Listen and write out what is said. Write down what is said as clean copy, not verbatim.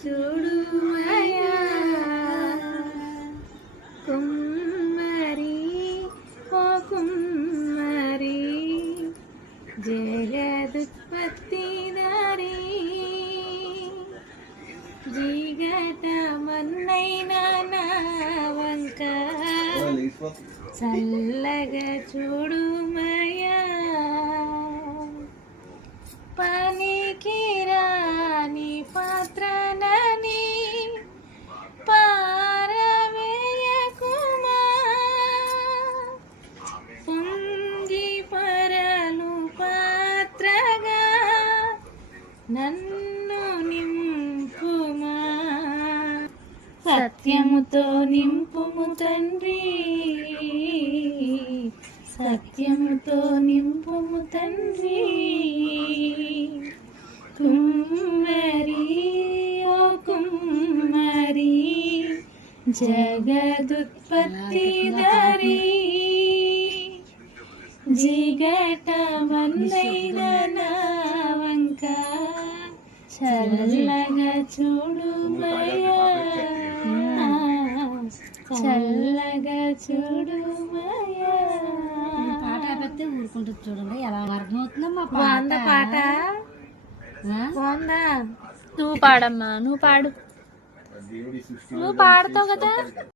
చూడుమయా కుమ్మరి ఓ కుమ్మరి జగదుత్పత్తిదారి జిగట మన్నైనా నా వంక చల్లగా చూడుమయా పనికి రాని పాత్రనని పారవేయకుమా పొంగి పరలు పాత్రగా నన్ను నింపుమా సత్యముతో నింపుము తండ్రి సత్యముతో నింపుము తండ్రి కుమ్మరి ఓ కుమ్మరి జగదుత్పత్తిదారి జిగట మన్నైన నా వంక చల్లగా చూడుమయా చల్లగా చూడుమయా పాట ఆపేస్తే ఊరుకుంటుంది చూడండి ఎలా అర్థమవుతుందో మా బాగుందా పాట బాగుందా నువ్వు పాడమ్మా నువ్వు పాడు నువ్వు పాడతావు కదా